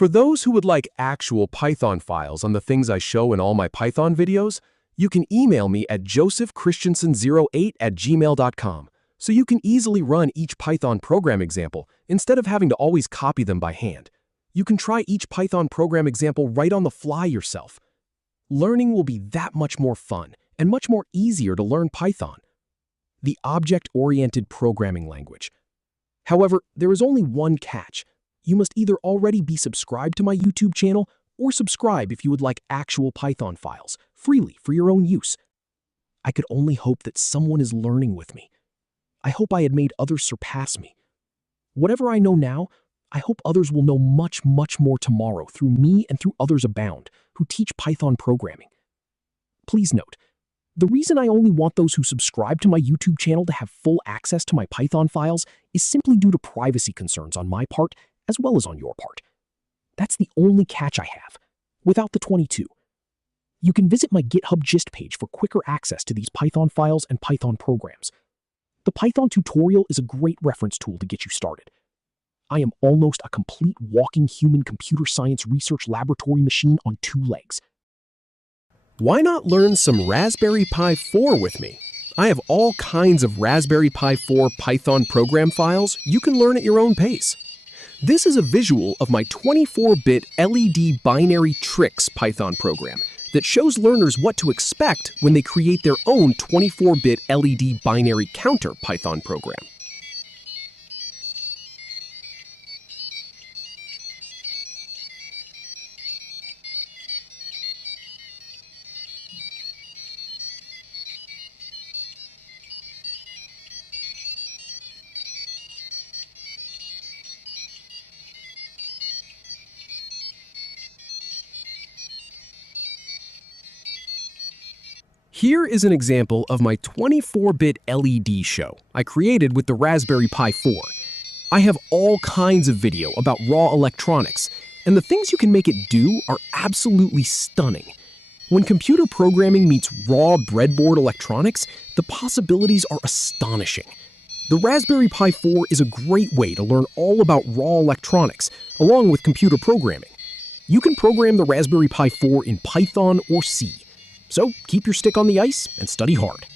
For those who would like actual Python files on the things I show in all my Python videos, you can email me at josephchristiansen08@gmail.com so you can easily run each Python program example instead of having to always copy them by hand. You can try each Python program example right on the fly yourself. Learning will be that much more fun and much more easier to learn Python, the object-oriented programming language. However, there is only one catch. You must either already be subscribed to my YouTube channel or subscribe if you would like actual Python files, freely for your own use. I could only hope that someone is learning with me. I hope I had made others surpass me. Whatever I know now, I hope others will know much, much more tomorrow through me and through others abound who teach Python programming. Please note, the reason I only want those who subscribe to my YouTube channel to have full access to my Python files is simply due to privacy concerns on my part as well as on your part. That's the only catch I have, without the 22. You can visit my GitHub gist page for quicker access to these Python files and Python programs. The Python tutorial is a great reference tool to get you started. I am almost a complete walking human computer science research laboratory machine on 2 legs. Why not learn some Raspberry Pi 4 with me? I have all kinds of Raspberry Pi 4 Python program files you can learn at your own pace. This is a visual of my 24-bit LED binary tricks Python program that shows learners what to expect when they create their own 24-bit LED binary counter Python program. Here is an example of my 24-bit LED show I created with the Raspberry Pi 4. I have all kinds of video about raw electronics, and the things you can make it do are absolutely stunning. When computer programming meets raw breadboard electronics, the possibilities are astonishing. The Raspberry Pi 4 is a great way to learn all about raw electronics, along with computer programming. You can program the Raspberry Pi 4 in Python or C. So keep your stick on the ice and study hard.